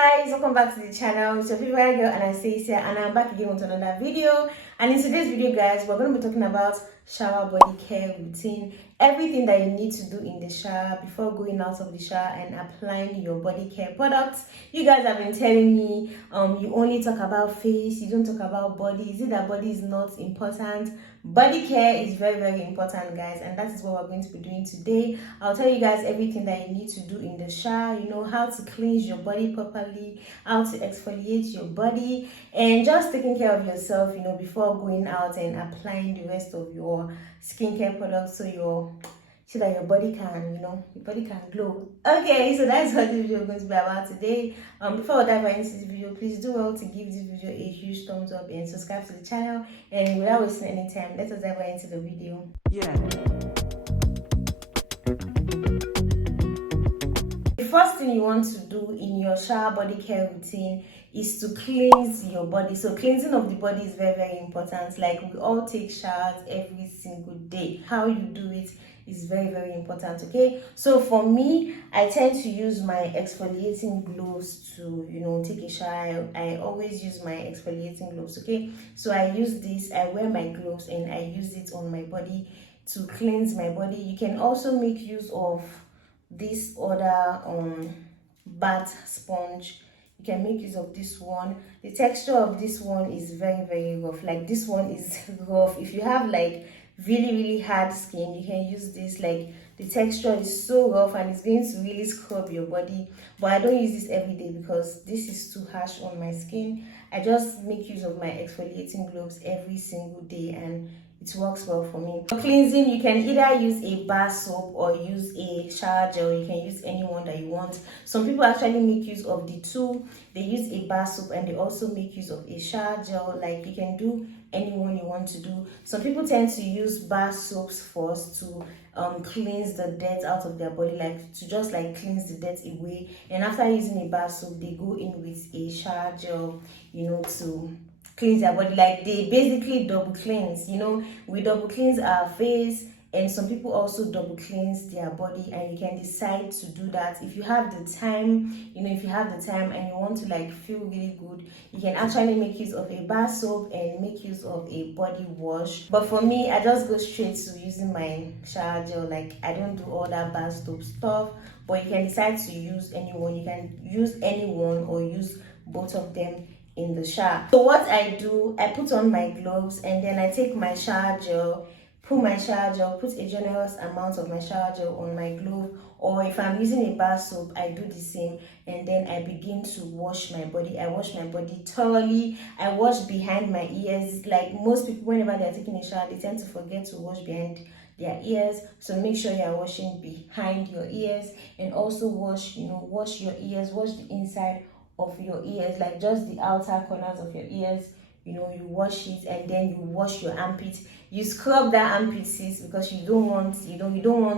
guys, welcome back to the channel. It's your favorite girl Anastasia, and I'm back again with another video. And in today's video, guys, we're going to be talking about shower body care routine, everything that you need to do in the shower before going out of the shower and applying your body care products. You guys have been telling me you only talk about face, you don't talk about body. Is it that body is not important? Body care is very important, guys, and that is what we're going to be doing today. I'll tell you guys everything that you need to do in the shower, you know, how to cleanse your body properly, how to exfoliate your body, and just taking care of yourself, you know, before going out and applying the rest of your skincare products so that your body can, you know, your body can glow. Okay, so that's what this video is going to be about today. Before we dive right into this video, please do well to give this video a huge thumbs up and subscribe to the channel. And without wasting any time, let us dive right into the video. The first thing you want to do in your shower body care routine is to cleanse your body. So cleansing of the body is very important. Like, we all take showers every single day. How you do it is very important. Okay, so for me, I tend to use my exfoliating gloves to, you know, take a shower. I always use my exfoliating gloves. Okay, so I use this, I wear my gloves and I use it on my body to cleanse my body. You can also make use of this other bath sponge. You can make use of this one. The texture of this one is very rough. Like, this one is rough. If you have like really hard skin, you can use this. Like, the texture is so rough and it's going to really scrub your body. But I don't use this every day because this is too harsh on my skin. I just make use of my exfoliating gloves every single day and it works well for me. For cleansing, you can either use a bar soap or use a shower gel. You can use any one that you want. Some people actually make use of the two. They use a bar soap and they also make use of a shower gel. Like, you can do any one you want to do. Some people tend to use bar soaps first to cleanse the dirt out of their body, like to just like cleanse the dirt away, and after using a bar soap they go in with a shower gel, you know, to cleanse their body. Like, they basically double cleanse. You know, we double cleanse our face, and some people also double cleanse their body, and you can decide to do that if you have the time. You know, if you have the time and you want to like feel really good, you can actually make use of a bar soap and make use of a body wash. But for me, I just go straight to using my shower gel. Like, I don't do all that bar soap stuff. But you can decide to use anyone. You can use anyone or use both of them in the shower. So what I do, I put on my gloves and then I take my shower gel, put a generous amount of my shower gel on my glove, or if I'm using a bar soap, I do the same, and then I begin to wash my body. I wash my body thoroughly. I wash behind my ears. Like, most people, whenever they're taking a shower, they tend to forget to wash behind their ears. So make sure you're washing behind your ears, and also wash your ears, wash the inside of your ears, like just the outer corners of your ears. You know, you wash it, and then you wash your armpit. You scrub that armpit, sis, because you don't want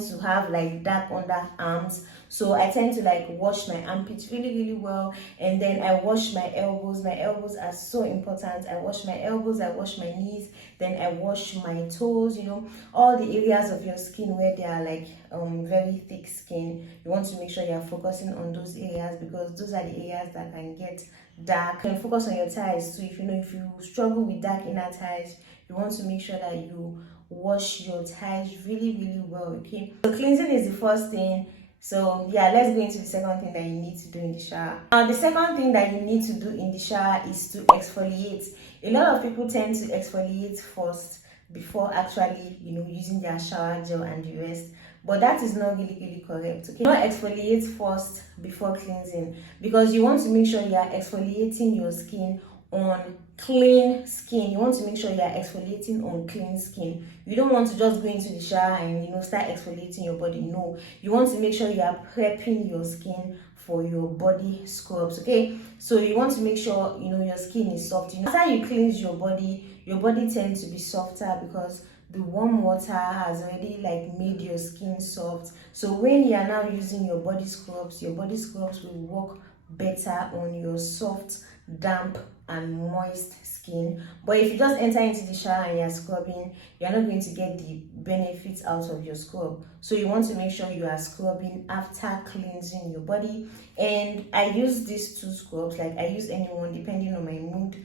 to have like dark under arms. So I tend to like wash my armpits really well, and then I wash my elbows. My elbows are so important. I wash my elbows, I wash my knees, then I wash my toes. You know, all the areas of your skin where they are like very thick skin, you want to make sure you're focusing on those areas, because those are the areas that can get dark. And focus on your thighs too. If you struggle with dark inner thighs, you want to make sure that you wash your thighs really well. Okay, so cleansing is the first thing. So yeah, let's go into the second thing that you need to do in the shower. The second thing that you need to do in the shower is to exfoliate. A lot of people tend to exfoliate first before actually, you know, using their shower gel and the rest. But that is not really correct. Okay, not exfoliate first before cleansing, because you want to make sure you are exfoliating your skin on clean skin. You want to make sure you are exfoliating on clean skin. You don't want to just go into the shower and, you know, start exfoliating your body. No, you want to make sure you are prepping your skin for your body scrubs. Okay, so you want to make sure, you know, your skin is soft. You know, after you cleanse your body tends to be softer because the warm water has already like made your skin soft. So when you are now using your body scrubs will work better on your soft, damp and moist skin. But if you just enter into the shower and you're scrubbing, you're not going to get the benefits out of your scrub. So you want to make sure you are scrubbing after cleansing your body. And I use these two scrubs, like I use anyone depending on my mood.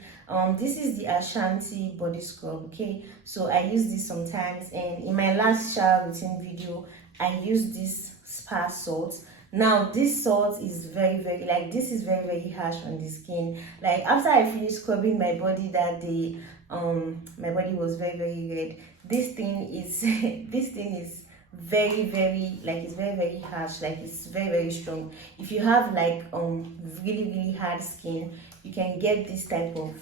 This is the Ashanti body scrub. Okay, so I use this sometimes, and in my last shower routine video I use this spa salt. Now this salt is very, like, this is very harsh on the skin. Like after I finished scrubbing my body that day, my body was very red. This thing is this thing is very, like, it's very harsh, like it's very strong. If you have like really hard skin, you can get this type of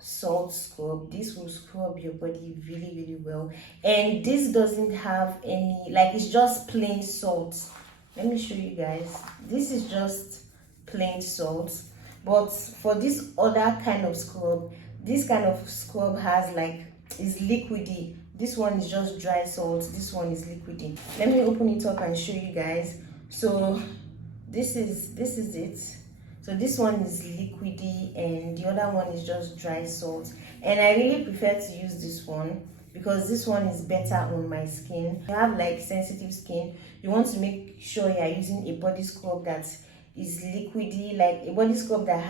salt scrub. This will scrub your body really well, and this doesn't have any, like, it's just plain salt. Let me show you guys. This is just plain salt. But for this other kind of scrub, this kind of scrub has like, is liquidy. This one is just dry salt, this one is liquidy. Let me open it up and show you guys. So this is it. So this one is liquidy and the other one is just dry salt, and I really prefer to use this one because this one is better on my skin. If you have like sensitive skin, you want to make sure you are using a body scrub that is liquidy, like a body scrub that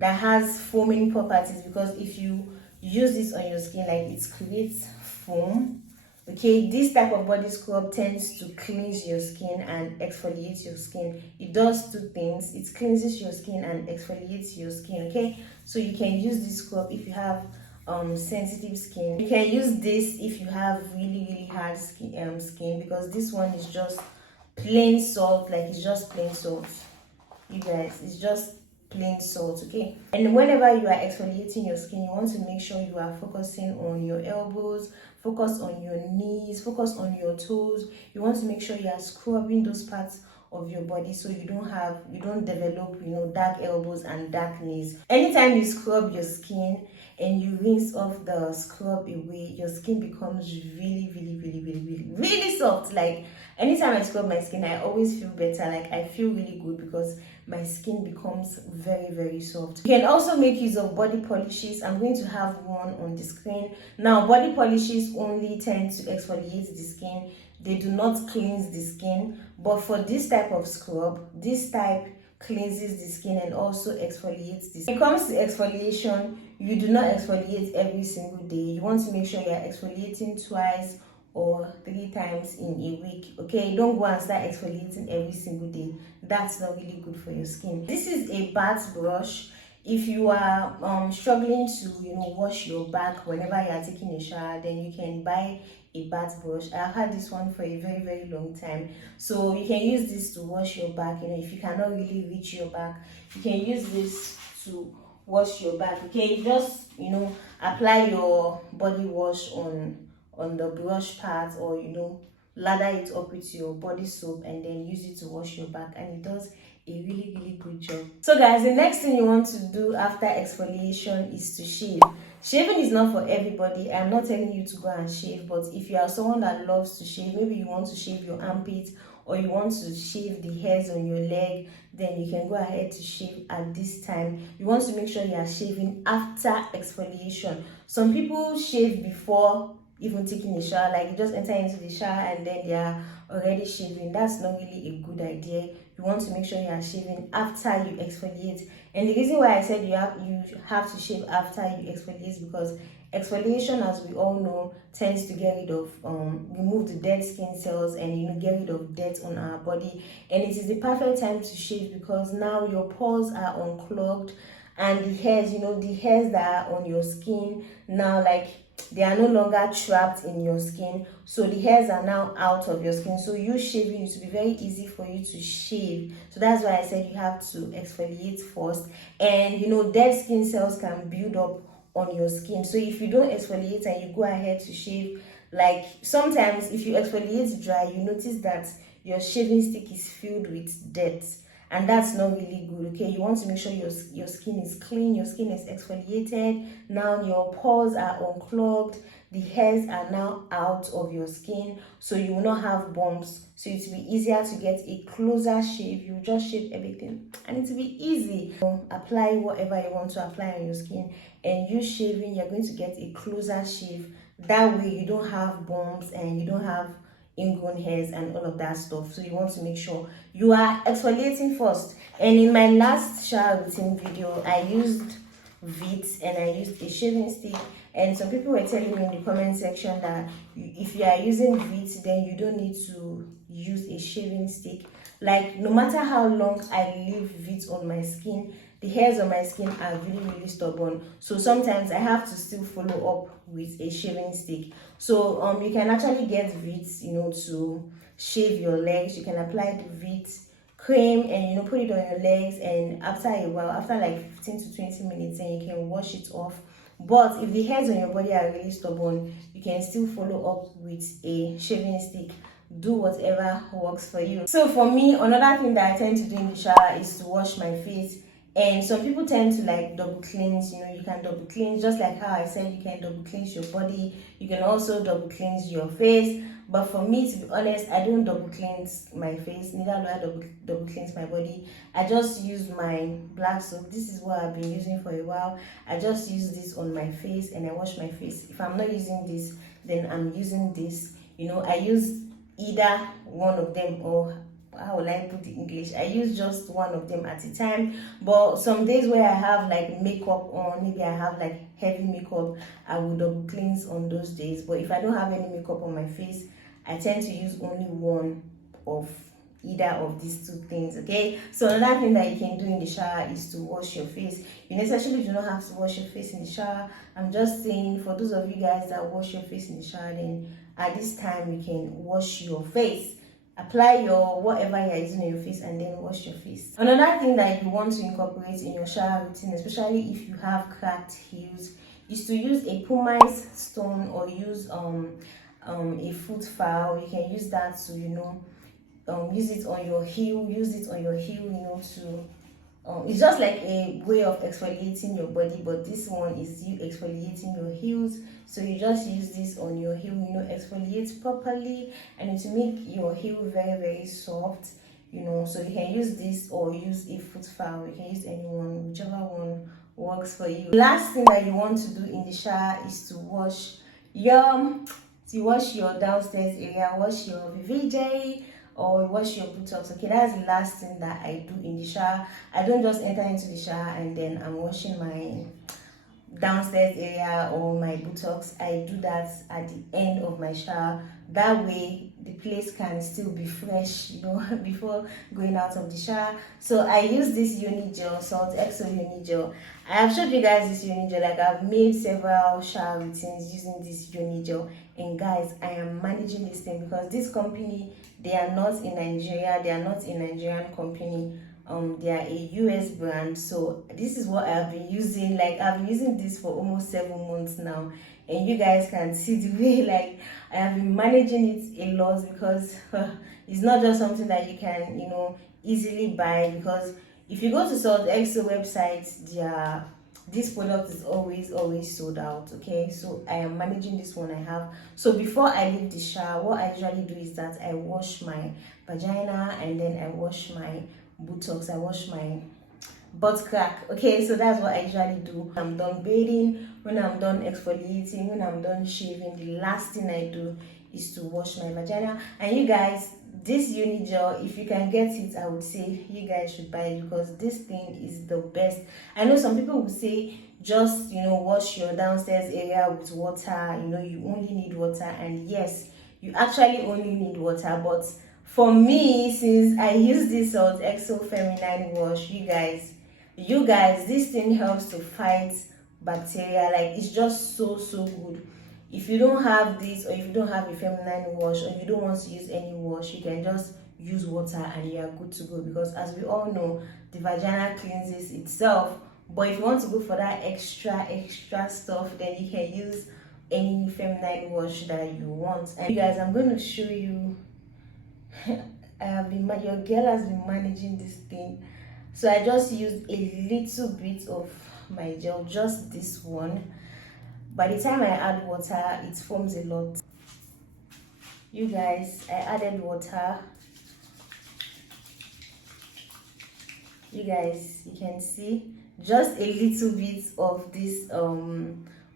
has foaming properties, because if you use this on your skin, like, it creates foam. Okay, this type of body scrub tends to cleanse your skin and exfoliate your skin. It does two things: it cleanses your skin and exfoliates your skin. Okay, so you can use this scrub if you have sensitive skin. You can use this if you have really hard skin, because this one is just plain salt, like it's just plain salt, you guys, it's just plain salt. Okay, and whenever you are exfoliating your skin, you want to make sure you are focusing on your elbows, focus on your knees, focus on your toes. You want to make sure you are scrubbing those parts of your body so you don't develop, you know, dark elbows and dark knees. Anytime you scrub your skin and you rinse off the scrub away, your skin becomes really soft. Like anytime I scrub my skin, I always feel better. Like I feel really good because my skin becomes very soft. You can also make use of body polishes. I'm going to have one on the screen. Now, body polishes only tend to exfoliate the skin. They do not cleanse the skin. But for this type of scrub, this type cleanses the skin and also exfoliates the skin. When it comes to exfoliation, you do not exfoliate every single day. You want to make sure you are exfoliating twice or 3 times in a week. Okay, don't go and start exfoliating every single day. That's not really good for your skin. This is a bath brush. If you are struggling to, you know, wash your back whenever you are taking a shower, then you can buy a bath brush. I've had this one for a very long time, so you can use this to wash your back. You know, if you cannot really reach your back, you can use this to wash your back. Okay, just, you know, apply your body wash on the brush part, or, you know, lather it up with your body soap and then use it to wash your back, and it does a really good job. So guys, the next thing you want to do after exfoliation is to shave. Shaving is not for everybody. I'm not telling you to go and shave, but if you are someone that loves to shave, maybe you want to shave your armpit or you want to shave the hairs on your leg, then you can go ahead to shave at this time. You want to make sure you are shaving after exfoliation. Some people shave before even taking a shower, like you just enter into the shower and then they are already shaving. That's not really a good idea. You want to make sure you are shaving after you exfoliate. And the reason why I said you have to shave after you exfoliate is because exfoliation, as we all know, tends to get rid of remove the dead skin cells and, you know, get rid of dirt on our body. And it is the perfect time to shave because now your pores are unclogged, and the hairs, you know, the hairs that are on your skin now, like, they are no longer trapped in your skin, so the hairs are now out of your skin. So you shaving, it will be very easy for you to shave. So that's why I said you have to exfoliate first. And, you know, dead skin cells can build up on your skin. So if you don't exfoliate and you go ahead to shave, like sometimes if you exfoliate dry, you notice that your shaving stick is filled with dirt, and that's not really good. Okay, you want to make sure your skin is clean, your skin is exfoliated. Now your pores are unclogged, the hairs are now out of your skin, so you will not have bumps, so it will be easier to get a closer shave. You just shave everything and it will be easy. Apply whatever you want to apply on your skin, and you shaving, you're going to get a closer shave. That way you don't have bumps and you don't have ingrown hairs and all of that stuff. So you want to make sure you are exfoliating first. And in my last shower routine video, I used Vits and I used a shaving stick, and some people were telling me in the comment section that if you are using Vits, then you don't need to use a shaving stick. Like, no matter how long I leave Vits on my skin, the hairs on my skin are really stubborn, so sometimes I have to still follow up with a shaving stick. So you can actually get Vits, to shave your legs. You can apply the Vits cream and put it on your legs, and after a while, after like 15 to 20 minutes, then you can wash it off. But if the hairs on your body are really stubborn, you can still follow up with a shaving stick. Do whatever works for you. So for me, another thing that I tend to do in the shower is to wash my face. And some people tend to like double cleanse. You can double cleanse, just like how I said you can double cleanse your body. You can also double cleanse your face. But for me, to be honest, I don't double cleanse my face, neither do I double cleanse my body. I just use my black soap. This is what I've been using for a while. I just use this on my face and I wash my face. If I'm not using this, then I'm using this. I use either one of them, or how will I put it in English? I use just one of them at a time. But some days where I have like makeup on, maybe I have like heavy makeup, I will double cleanse on those days. But if I don't have any makeup on my face, I tend to use only one of either of these two things. Okay, so another thing that you can do in the shower is to wash your face. You necessarily do not have to wash your face in the shower. I'm just saying, for those of you guys that wash your face in the shower, then at this time you can wash your face. Apply your whatever you're using on your face and then wash your face. Another thing that you want to incorporate in your shower routine, especially if you have cracked heels, is to use a pumice stone or use a foot file. You can use that to use it on your heel. It's just like a way of exfoliating your body, but this one is you exfoliating your heels. So you just use this on your heel, exfoliate properly, and to make your heel very soft. So you can use this or use a foot file. You can use anyone, whichever one works for you. Last thing that you want to do in the shower is to wash your downstairs area, wash your VVJ or wash your buttocks. Okay, that's the last thing that I do in the shower. I don't just enter into the shower and then I'm washing my downstairs area or my buttocks. I do that at the end of my shower. That way the place can still be fresh, before going out of the shower. So I use this uni gel, Salt Exo uni gel. I have showed you guys this uni gel. Like, I've made several shower routines using this uni gel, and guys, I am managing this thing because this company, they are not in Nigeria. They are not a Nigerian company. They are a US brand. So this is what I've been using. Like, I've been using this for almost 7 months now, and you guys can see the way like I have been managing it a lot, because it's not just something that you can easily buy. Because if you go to Salt Exo website, this product is always sold out. Okay, so I am managing this one I have. So before I leave the shower, what I usually do is that I wash my vagina, and then I wash my buttocks, I wash my butt crack. Okay, so that's what I usually do. When I'm done bathing, when I'm done exfoliating, when I'm done shaving, the last thing I do is to wash my vagina. And you guys, this uni gel, if you can get it, I would say you guys should buy it, because this thing is the best. I know some people will say just wash your downstairs area with water, you only need water, and yes, you actually only need water. But for me, since I use this Salt Exo Feminine Wash, you guys, this thing helps to fight bacteria. Like, it's just so good. If you don't have this, or if you don't have a feminine wash, or you don't want to use any wash, you can just use water and you are good to go. Because as we all know, the vagina cleanses itself. But if you want to go for that extra stuff, then you can use any feminine wash that you want. And you guys, I'm going to show you. Your girl has been managing this thing. So I just used a little bit of my gel, just this one. by the time I add water, it foams a lot. You guys, I added water. You guys, you can see just a little bit of this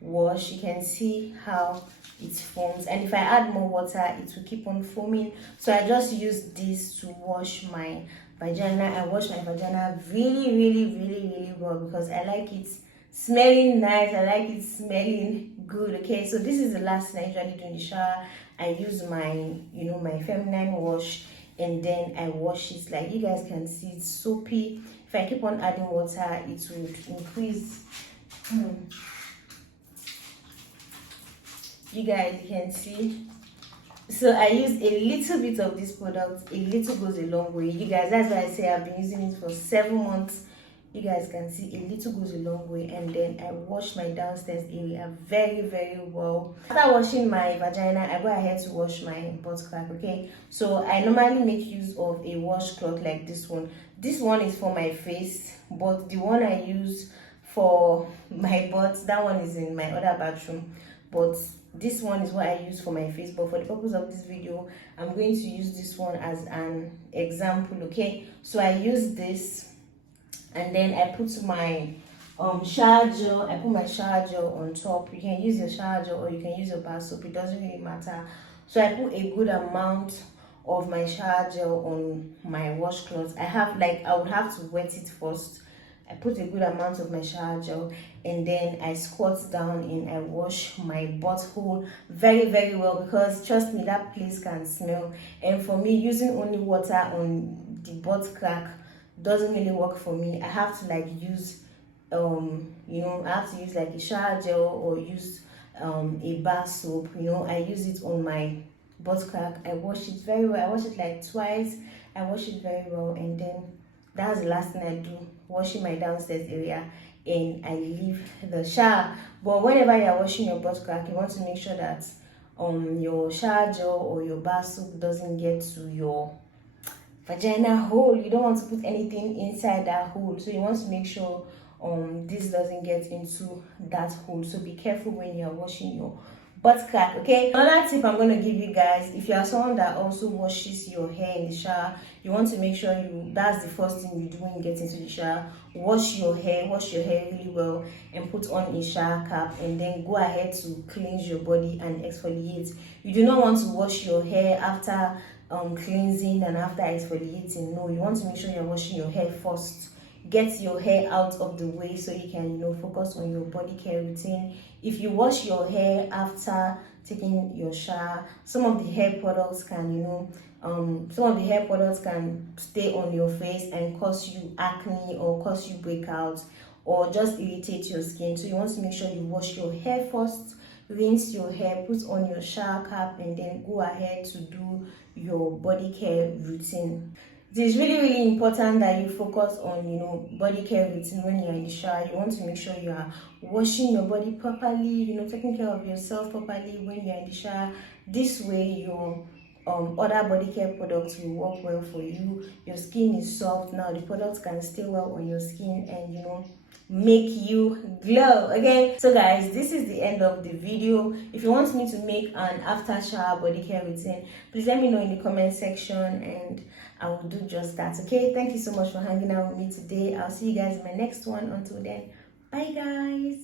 wash. You can see how it forms, and if I add more water, it will keep on foaming. So I just use this to wash my vagina. I wash my vagina really well because I like it smelling nice. I like it smelling good. Okay, so this is the last thing I usually do in the shower. I use my my feminine wash, and then I wash it. Like you guys can see, it's soapy. If I keep on adding water, it would increase. You guys can see. So I use a little bit of this product. A little goes a long way. You guys, that's why I say I've been using it for 7 months. You guys can see a little goes a long way. And then I wash my downstairs area very well. After washing my vagina, I go ahead to wash my butt crack. Okay, so I normally make use of a washcloth like this one. This one is for my face, but the one I use for my butt, that one is in my other bathroom. But this one is what I use for my face, but for the purpose of this video, I'm going to use this one as an example. Okay, so I use this, and then I put my shower gel. I put my shower gel on top. You can use your shower gel or you can use your bar soap, it doesn't really matter. So I put a good amount of my shower gel on my washcloth. I would have to wet it first. I put a good amount of my shower gel, and then I squat down and I wash my butthole very well, because trust me, that place can smell. And for me, using only water on the butt crack doesn't really work for me. I have to use I have to use like a shower gel or use a bar soap. I use it on my butt crack. I wash it very well. I wash it like twice. I wash it very well, and then that's the last thing I do, washing my downstairs area, and I leave the shower. But whenever you're washing your butt crack, you want to make sure that your shower gel or your bar soap doesn't get to your vagina hole. You don't want to put anything inside that hole, so you want to make sure this doesn't get into that hole. So be careful when you're washing your butt crack. Okay, another tip I'm going to give you guys, if you are someone that also washes your hair in the shower, you want to make sure that's the first thing you do when you get into the shower. Wash your hair really well, and put on a shower cap, and then go ahead to cleanse your body and exfoliate. You do not want to wash your hair after cleansing and after exfoliating. No, you want to make sure you're washing your hair first. Get your hair out of the way so you can focus on your body care routine. If you wash your hair after taking your shower, some of the hair products can stay on your face and cause you acne or cause you breakouts or just irritate your skin. So you want to make sure you wash your hair first, rinse your hair, put on your shower cap, and then go ahead to do your body care routine. It is really important that you focus on body care routine when you're in the shower. You want to make sure you are washing your body properly, taking care of yourself properly when you're in the shower. This way your other body care products will work well for you. Your skin is soft now, the products can stay well on your skin and make you glow. Okay, so guys, this is the end of the video. If you want me to make an after shower body care routine, please let me know in the comment section and I will do just that. Okay, thank you so much for hanging out with me today. I'll see you guys in my next one. Until then, bye guys.